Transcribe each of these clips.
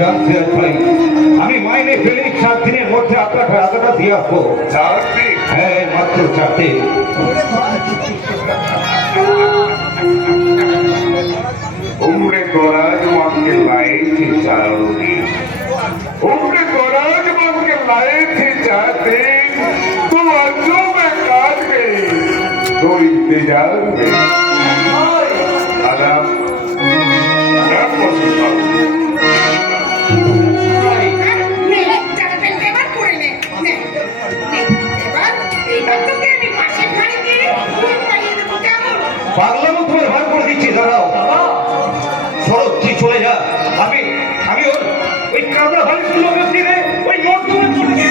ভাই আমি মাইনে পেলে 7 দিনের মধ্যে আপনার টাকাটা দিয়ে আসবো। 4 দিন? হ্যাঁ, মাত্র 4 দিন। उम्र दौरान मांग के लाए थे 4 दिन। उम्र दौरान मांग के लाए थे 4 दिन, तो अर्जों में काट गई तो इंतजार में आराम आराम मौसम পাগলা মতো ব্যবহার করে দিচ্ছি। দাঁড়াও শরৎ, তুই চলে যা। আমি আমি ওই কামড়া বাড়িগুলো দিয়ে ওই নোটগুলো চলে গিয়ে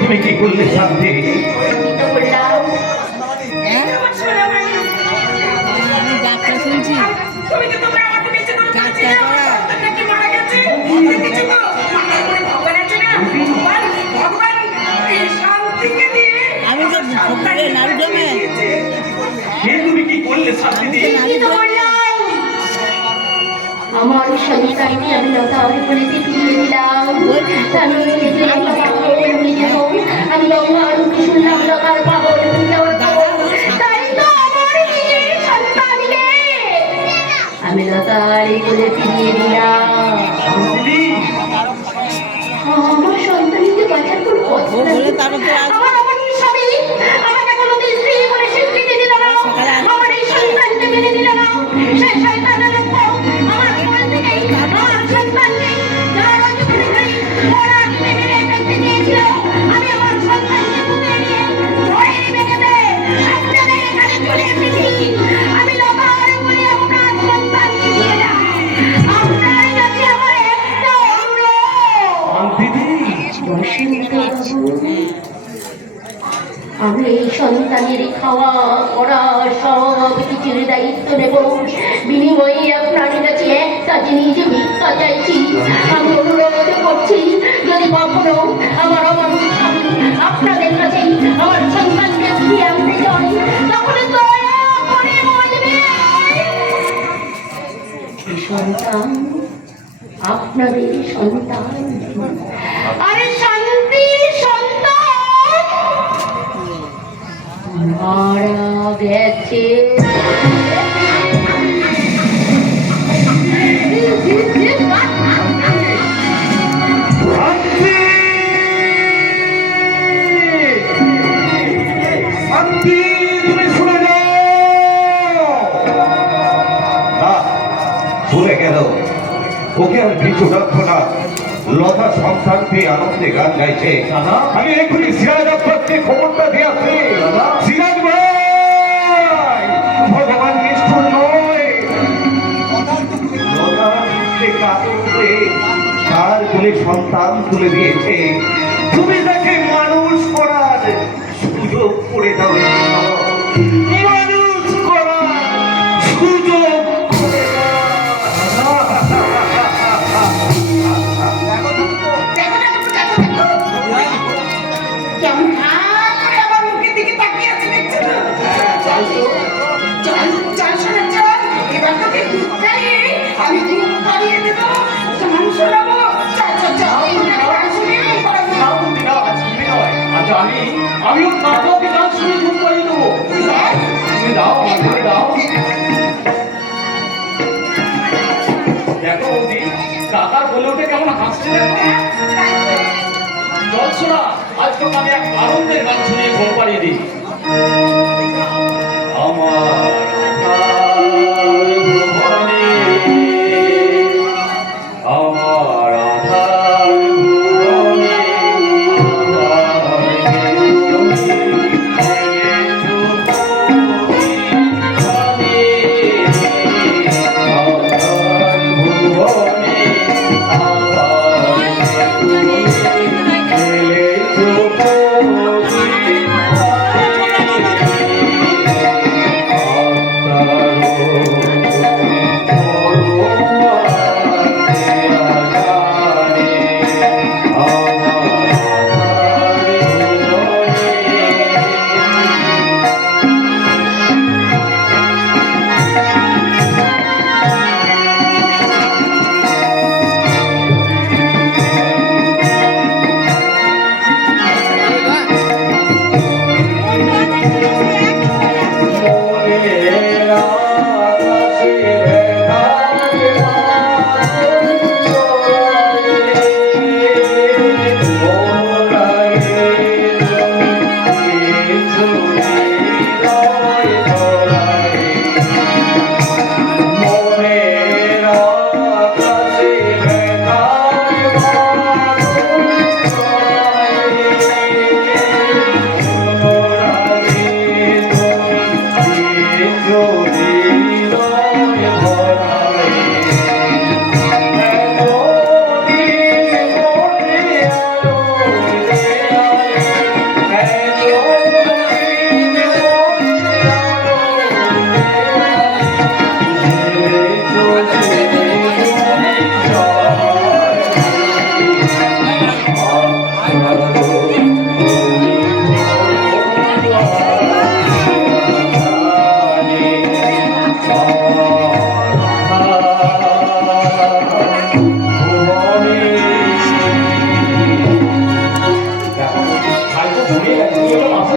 তুমি কি করলে শান্তি? ডাক্তার শুনছি আমি তো নাড়ু জমে তুমি কি করলে শান্তি? আমার সন্তানকে আমি লতার বলেতে ফিরিয়ে দিলাম। আমি লতার শুনলাম লতার পাগল তাই তো আমার নিজের সন্তানকে আমি লতার বলে ফিরিয়ে দিলাম। আমার সন্তানকে বাঁচার কোনো পথ আমার স্বামী আমাকে কোনোদিন স্ত্রী বলে স্বীকৃতি দিল না। আমার এই সন্তানকে মেনে দিল না। সেই শয়তানের আমার কোল থেকেই আমার সন্তানকে যারা জীবনে করি ওরা মেনে রেখে দিয়েছিল। আমি আমার সন্তানকে বুকে নিয়ে ধরে বেঁধে আপনাদের এখানে চলে এসেছি। আমি লতার বলে আপনার সন্তানকে নিয়ে যাও। আপনার কাছে আমার একটা আমি এই সন্তানের খাওয়া পড়া সব কিছুর দায়িত্ব নেব। বিনিময়ে আপনার কাছে একটা জিনিস ভিক্ষা চাইছি। আমি অনুরোধ করছি, যদি কখনো আমার অমানুষ স্বামী আপনাদের কাছে আমার সন্তানকে ফিরিয়ে আনতে চাই, তাহলে দয়া করে বলবে এই সন্তান আপনাদের সন্তান। আরে শান্তির সন্তান মারা গেছে। তুমি শুনে যাও। শুনে গেল ওকে আমি কিছু রাখবো না। লতা সংসার পেয়ে আনন্দে গান গাইছে। আমি এখনই সিরাজ আব্বাসকে খবরটা দিয়ে আসছি। সিরাজ ভাই, ভগবান নিষ্ঠুর নয়। তার কোলে সন্তান তুলে দিয়েছে, তুমি তাকে মানুষ করার সুযোগ করে দাও। মানুষ করার সুযোগ করে দাও। আমিও কাকাকে গান শুনে ঘুম পাড়িয়ে দেবো। তুমি দাও, আমাকে দাও। দেখো বৌদি, কাকার বলে ওঠে কেমন হাসছে দেখো। চল শোনা, আজ তোকে আমি এক আনন্দের গান শুনিয়ে ঘুম পাড়িয়ে দিই। আমার আমার আধার ভুবনে Oh